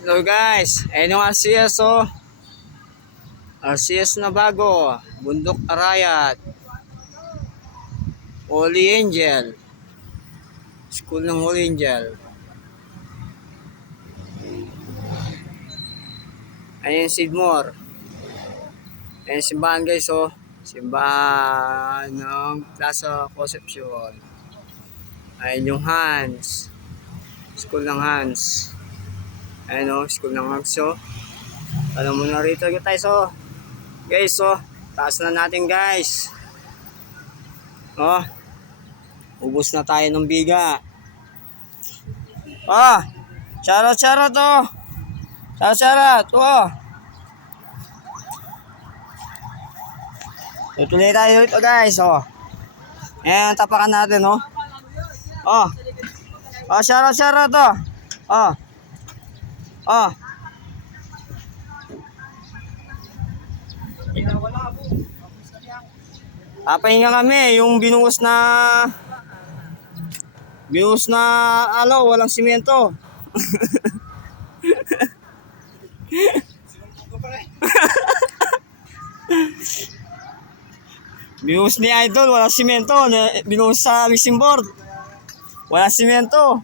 Hello guys, ayun yung RCS oh. RCS na bago, Bundok Arayat, Holy Angel, School ng Holy Angel. Ayun yung Sidmore. Ayun simbahan guys oh. Simbahan ng Plaza Concepcion. Ayun yung Hans, School ng Hans. Ayun oh, School ng Hans oh. Alam mo na rito guys oh. Guys oh, taas na natin guys. Oh, ubos na tayo ng biga. Ah, charot oh. Charot oh. Tutuloy tayo ito guys oh. Ayan, tapakan natin oh. Oh. Oh, charot oh. Oh. Oh. Papahinga kami yung binuhos na ano, walang simento. Binuhos ni Idol, walang simento. Binuhos sa mixing board, walang simento.